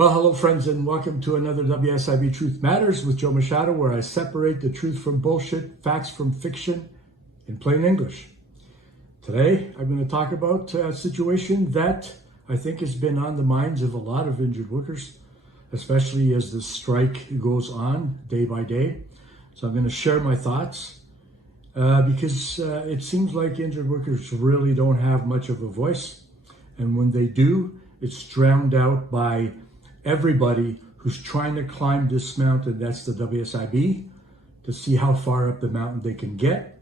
Well, hello friends, and welcome to another WSIB Truth Matters with Joe Machado, where I separate the truth from bullshit, facts from fiction, in plain English. Today, I'm going to talk about a situation that I think has been on the minds of a lot of injured workers, especially as the strike goes on day by day. So I'm going to share my thoughts because it seems like injured workers really don't have much of a voice. And when they do, it's drowned out by everybody who's trying to climb this mountain, that's the WSIB, to see how far up the mountain they can get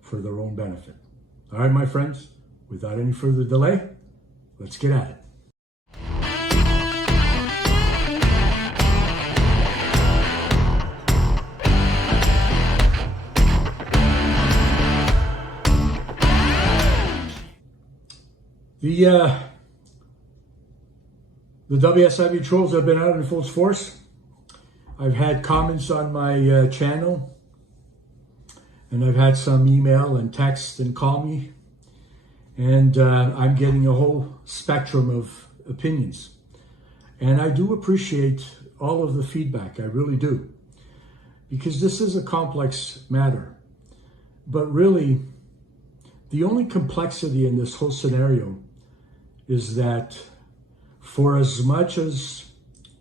for their own benefit. All right, my friends, without any further delay, let's get at it. The WSIB trolls have been out in full force. I've had comments on my channel, and I've had some email and text and call me, and I'm getting a whole spectrum of opinions. And I do appreciate all of the feedback, I really do, because this is a complex matter. But really, the only complexity in this whole scenario is that for as much as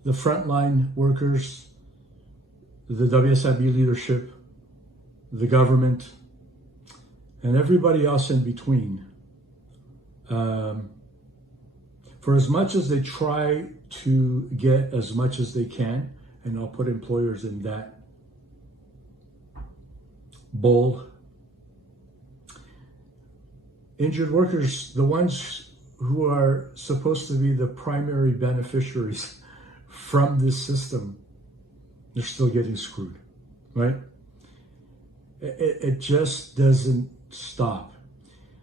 the frontline workers, the WSIB leadership, the government, and everybody else in between, for as much as they try to get as much as they can, and I'll put employers in that bowl, injured workers, the ones who are supposed to be the primary beneficiaries from this system, they're still getting screwed, right? It just doesn't stop.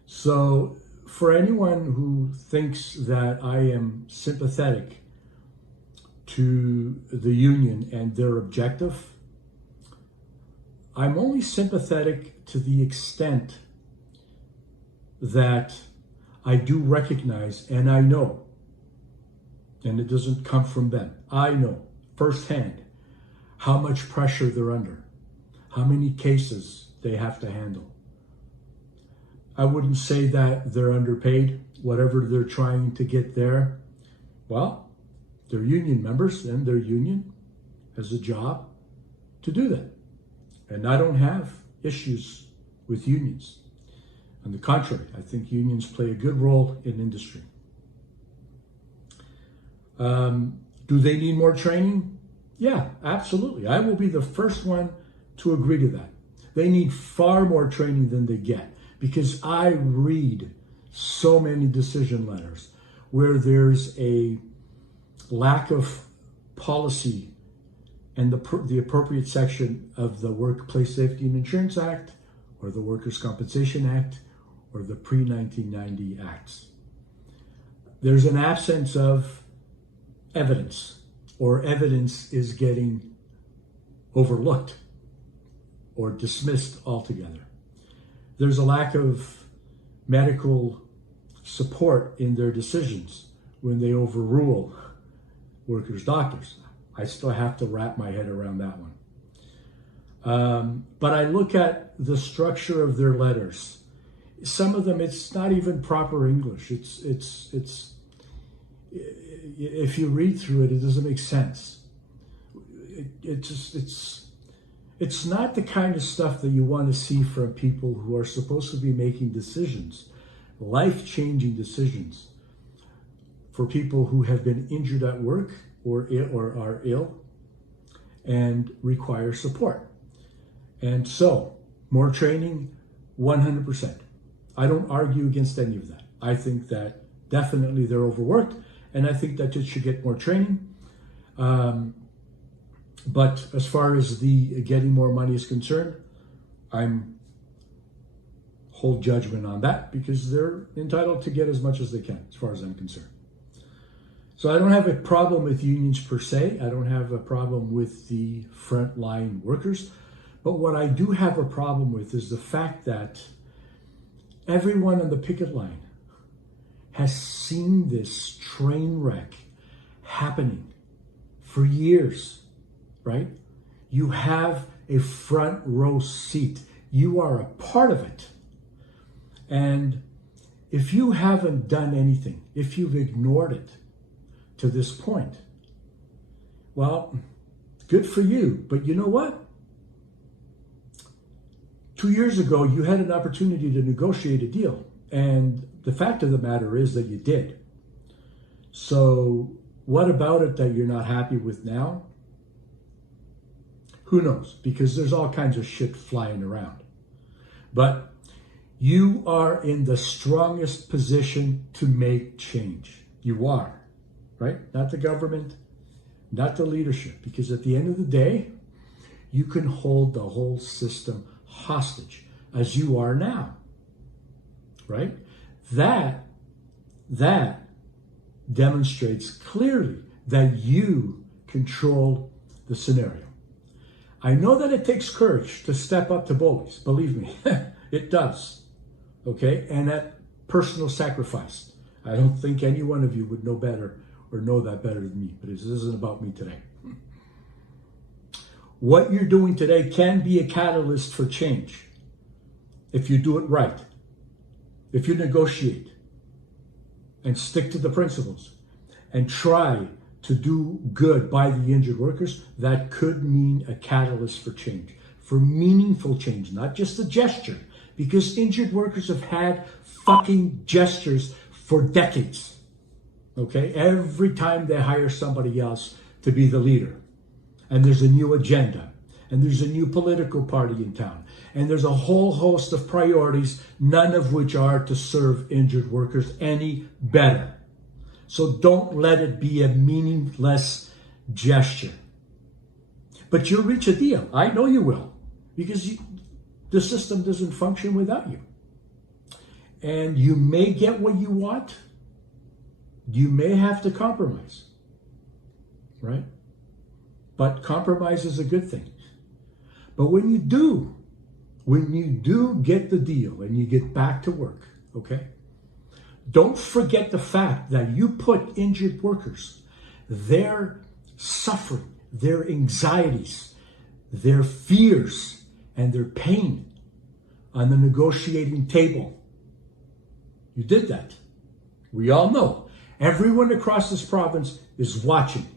So for anyone who thinks that I am sympathetic to the union and their objective, I'm only sympathetic to the extent that I do recognize, and I know, and it doesn't come from them, I know firsthand how much pressure they're under, how many cases they have to handle. I wouldn't say that they're underpaid, whatever they're trying to get there. Well, they're union members, and their union has a job to do that. And I don't have issues with unions. On the contrary, I think unions play a good role in industry. Do they need more training? Yeah, absolutely. I will be the first one to agree to that. They need far more training than they get, because I read so many decision letters where there's a lack of policy and the appropriate section of the Workplace Safety and Insurance Act or the Workers' Compensation Act or the pre-1990 acts. There's an absence of evidence, or evidence is getting overlooked or dismissed altogether. There's a lack of medical support in their decisions when they overrule workers' doctors. I still have to wrap my head around that one. But I look at the structure of their letters. Some of them, it's not even proper English. It's if you read through it, it doesn't make sense. It's not the kind of stuff that you want to see from people who are supposed to be making decisions, life-changing decisions for people who have been injured at work or are ill and require support. And so, more training, 100%. I don't argue against any of that. I think that definitely they're overworked, and I think that it should get more training. But as far as the getting more money is concerned, I'm hold judgment on that, because they're entitled to get as much as they can, as far as I'm concerned. So I don't have a problem with unions per se. I don't have a problem with the frontline workers. But what I do have a problem with is the fact that everyone on the picket line has seen this train wreck happening for years, right? You have a front row seat. You are a part of it. And if you haven't done anything, if you've ignored it to this point, well, good for you. But you know what? 2 years ago, you had an opportunity to negotiate a deal. And the fact of the matter is that you did. So what about it that you're not happy with now? Who knows? Because there's all kinds of shit flying around. But you are in the strongest position to make change. You are, right? Not the government, not the leadership. Because at the end of the day, you can hold the whole system hostage as you are now, right? That demonstrates clearly that you control the scenario. I know that it takes courage to step up to bullies. Believe me, it does. Okay? And that personal sacrifice. I don't think any one of you would know better or know that better than me, but this isn't about me today. What you're doing today can be a catalyst for change if you do it right. If you negotiate and stick to the principles and try to do good by the injured workers, that could mean a catalyst for change, for meaningful change, not just a gesture, because injured workers have had fucking gestures for decades, okay? Every time they hire somebody else to be the leader, and there's a new agenda, and there's a new political party in town, and there's a whole host of priorities, none of which are to serve injured workers any better. So don't let it be a meaningless gesture. But you'll reach a deal. I know you will, because the system doesn't function without you. And you may get what you want. You may have to compromise, right? But compromise is a good thing. But when you do get the deal and you get back to work, okay? Don't forget the fact that you put injured workers, their suffering, their anxieties, their fears, and their pain on the negotiating table. You did that. We all know. Everyone across this province is watching.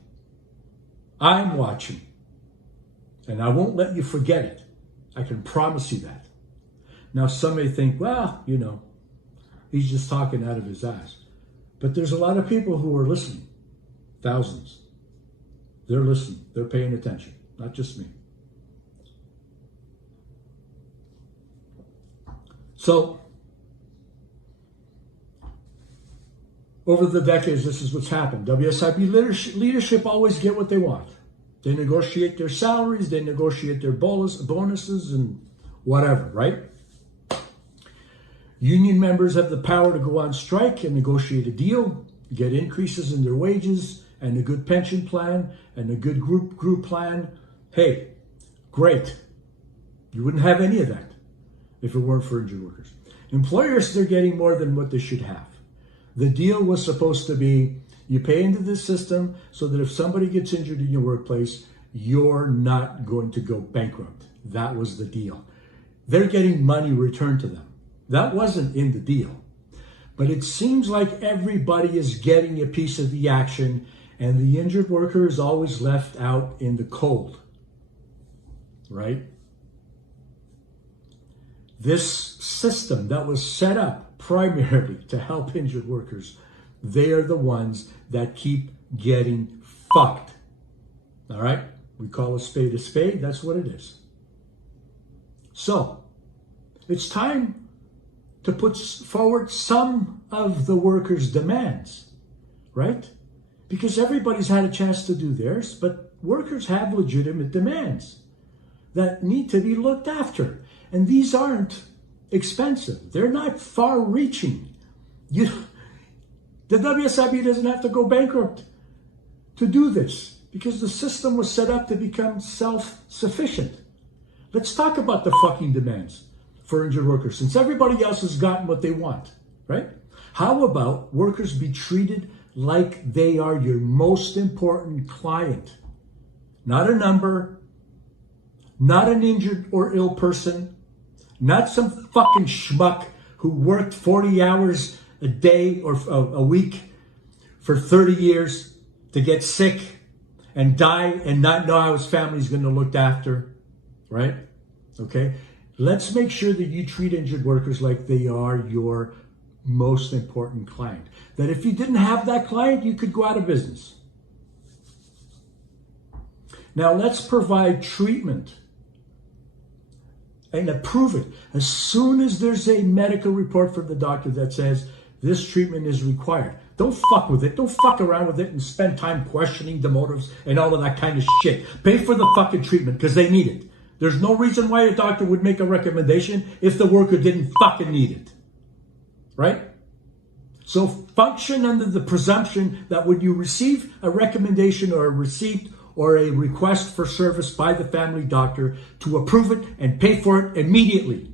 I'm watching. And I won't let you forget it. I can promise you that. Now, some may think, well, you know, he's just talking out of his ass. But there's a lot of people who are listening. Thousands. They're listening. They're paying attention. Not just me. So, over the decades, this is what's happened. WSIB leadership always get what they want. They negotiate their salaries, they negotiate their bonuses and whatever, right? Union members have the power to go on strike and negotiate a deal, get increases in their wages and a good pension plan and a good group plan. Hey, great. You wouldn't have any of that if it weren't for injured workers. Employers, they're getting more than what they should have. The deal was supposed to be, you pay into the system so that if somebody gets injured in your workplace, you're not going to go bankrupt. That was the deal. They're getting money returned to them. That wasn't in the deal. But it seems like everybody is getting a piece of the action, and the injured worker is always left out in the cold. Right? This system that was set up primarily to help injured workers, they are the ones that keep getting fucked. All right? We call a spade, that's what it is. So, it's time to put forward some of the workers' demands, right? Because everybody's had a chance to do theirs, but workers have legitimate demands that need to be looked after. And these aren't expensive. They're not far-reaching. The WSIB doesn't have to go bankrupt to do this because the system was set up to become self-sufficient. Let's talk about the fucking demands for injured workers, since everybody else has gotten what they want, right? How about workers be treated like they are your most important client. Not a number, not an injured or ill person, not some fucking schmuck who worked 40 hours a day or a week for 30 years to get sick and die and not know how his family's going to look after, right? Okay? Let's make sure that you treat injured workers like they are your most important client. That if you didn't have that client, you could go out of business. Now let's provide treatment and approve it. As soon as there's a medical report from the doctor that says this treatment is required, don't fuck with it. Don't fuck around with it and spend time questioning the motives and all of that kind of shit. Pay for the fucking treatment because they need it. There's no reason why a doctor would make a recommendation if the worker didn't fucking need it. Right? So function under the presumption that when you receive a recommendation or a receipt or a request for service by the family doctor, to approve it and pay for it immediately.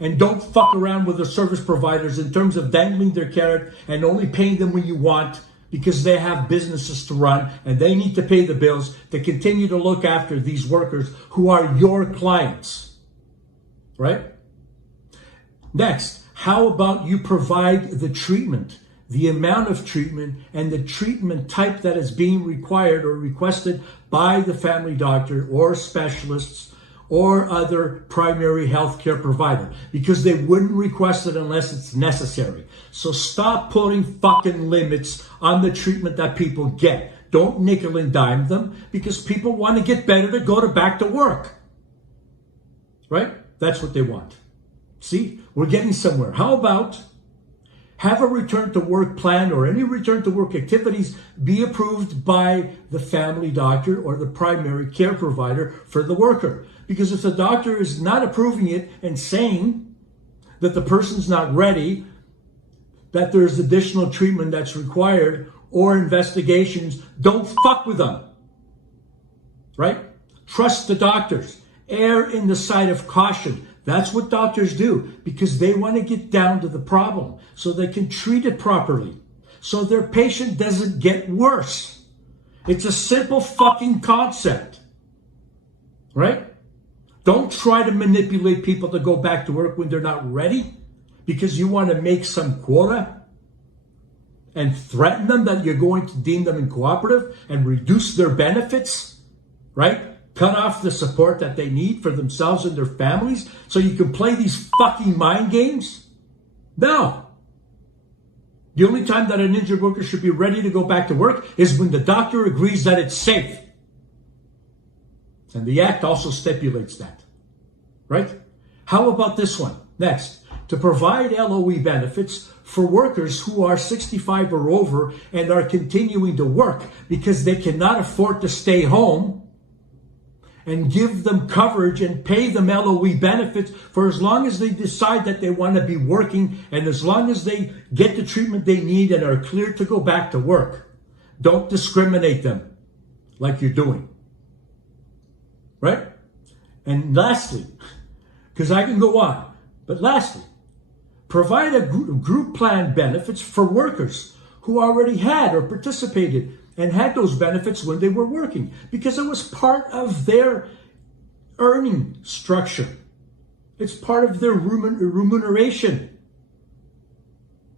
And don't fuck around with the service providers in terms of dangling their carrot and only paying them when you want, because they have businesses to run and they need to pay the bills to continue to look after these workers who are your clients. Right? Next, how about you provide the treatment, the amount of treatment, and the treatment type that is being required or requested by the family doctor or specialists or other primary health care provider, because they wouldn't request it unless it's necessary. So stop putting fucking limits on the treatment that people get. Don't nickel and dime them, because people want to get better to go back to work. Right? That's what they want. See, we're getting somewhere. How about have a return to work plan or any return to work activities be approved by the family doctor or the primary care provider for the worker? Because if the doctor is not approving it and saying that the person's not ready, that there's additional treatment that's required or investigations, don't fuck with them. Right? Trust the doctors. Err in the side of caution. That's what doctors do, because they want to get down to the problem so they can treat it properly, so their patient doesn't get worse. It's a simple fucking concept, right? Don't try to manipulate people to go back to work when they're not ready because you want to make some quota and threaten them that you're going to deem them uncooperative and reduce their benefits, right? Cut off the support that they need for themselves and their families so you can play these fucking mind games? No. The only time that an injured worker should be ready to go back to work is when the doctor agrees that it's safe. And the Act also stipulates that. Right? How about this one? Next, to provide LOE benefits for workers who are 65 or over and are continuing to work because they cannot afford to stay home, and give them coverage and pay them LOE benefits for as long as they decide that they want to be working and as long as they get the treatment they need and are cleared to go back to work. Don't discriminate them like you're doing. Right? And lastly, because I can go on, but lastly, provide a group plan benefits for workers who already had or participated and had those benefits when they were working, because it was part of their earning structure. It's part of their remuneration,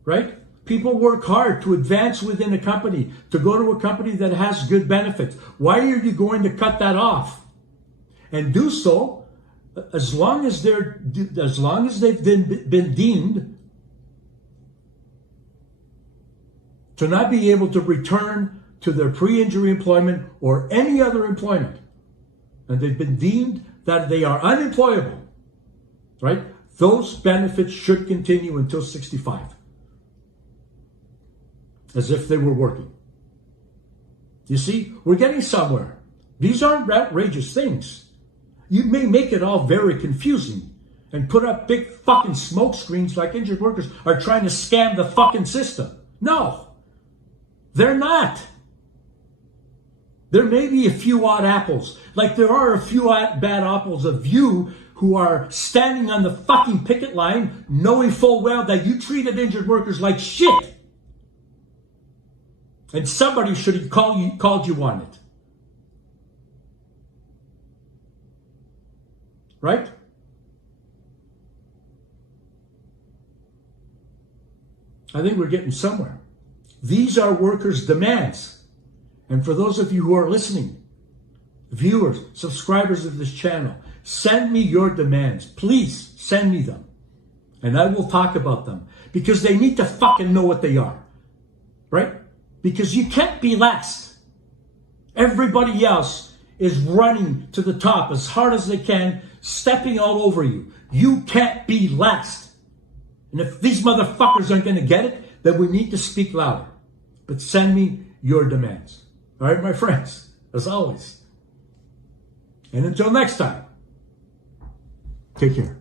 right? People work hard to advance within a company, to go to a company that has good benefits. Why are you going to cut that off? And do so as long as they've been deemed to not be able to return to their pre-injury employment or any other employment, and they've been deemed that they are unemployable, right? Those benefits should continue until 65, as if they were working. You see, we're getting somewhere. These aren't outrageous things. You may make it all very confusing and put up big fucking smoke screens like injured workers are trying to scam the fucking system. No, they're not. There may be a few odd apples, like there are a few bad apples of you who are standing on the fucking picket line knowing full well that you treated injured workers like shit. And somebody should have called you on it. Right? I think we're getting somewhere. These are workers' demands. And for those of you who are listening, viewers, subscribers of this channel, send me your demands. Please send me them. And I will talk about them. Because they need to fucking know what they are. Right? Because you can't be last. Everybody else is running to the top as hard as they can, stepping all over you. You can't be last. And if these motherfuckers aren't going to get it, then we need to speak louder. But send me your demands. All right, my friends, as always. And until next time, take care.